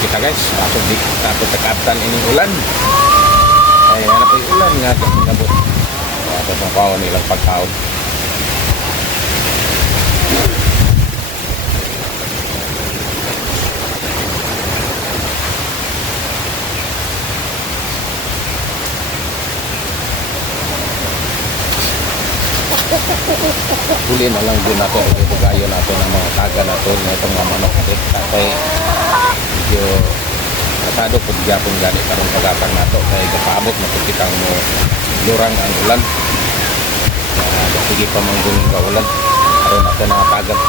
kita guys. Ako tekatan ini ulan. Ay ano pa yung ulan nga kasi nabot. Ako sa kaon nilang pagkaon. Huli na lang din nato ito gayo nato ng mga taga nato na itong mga manok kay medyo nasado po gyapon gani karong pagatan nato kay gapaabot na kitang mo lurang ang ulan sige pa mangguning ka ulan aron nato na tagat.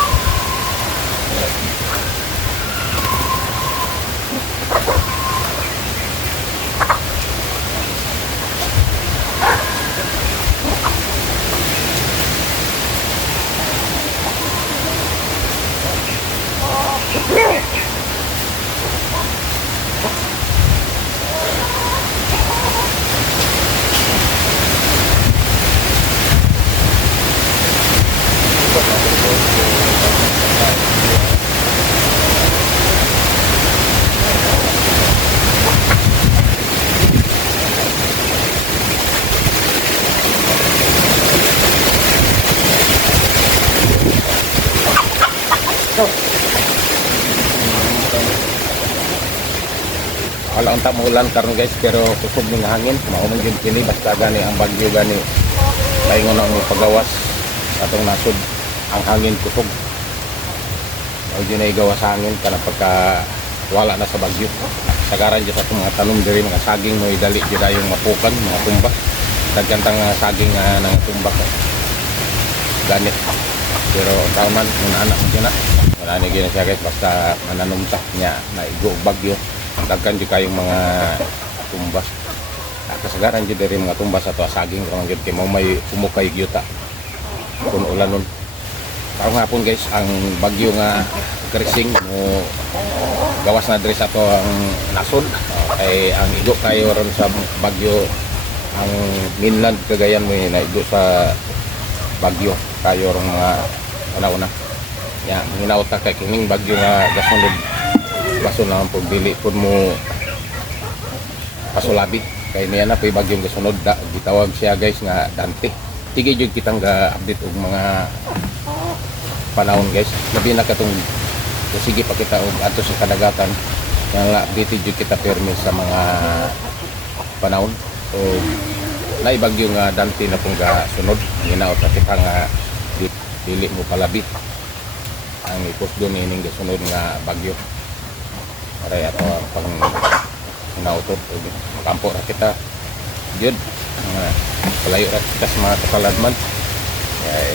Wala ang tamulan karon guys pero kusog ng hangin maumang yun kini basta gani ang bagyo gani paingon ang pagawas atong nasud ang hangin kusog o yun ay gawas hangin kana pagka wala na sa bagyo sagaran dyan sa mga tanom diri mga saging mo idali dyan yung mapukan mga tumbak tagyantang saging ng tumbak ganit pero taman muna anak mo dyan na wala na gina siya guys basta mananumta niya na igo bagyo dagkan di kayong mga tumbas kasagaran di dari mga tumbas ato saging kung gid kay mo may umukay gyuta kun ulan nun karong hapon guys ang bagyo nga krising mo gawas na diri sa ato ang nasod kay ang igo kayo ron sa bagyo ang mainland Cagayan mo na igo sa bagyo kayo ron mga una-una ya hinaut ta kay kining bagyo nga gasunod baso naman po dili po mo pasulabi kay niya na po yung bagyong kasunod gitawag siya guys nga Dante tige jud kitang ga-update og mga panahon guys labi na katong sige pa kita og adto sa kadagatan nga update jud kita permi sa mga panahon o naibagyo nga Dante na pong gasunod ginaot na kita nga dili mo palabi ang ikusdo nining gasunod nga bagyo aray ato pang hinautot makampo ra kita jud palayo ra kita sa mga kasaladman ay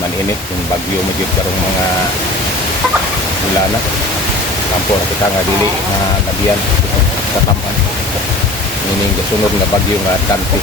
maninit yung bagyo mo jud karong mga bulana kampo ra kita nga dili na labian sa taman meaning gasunod nga bagyo nga Dante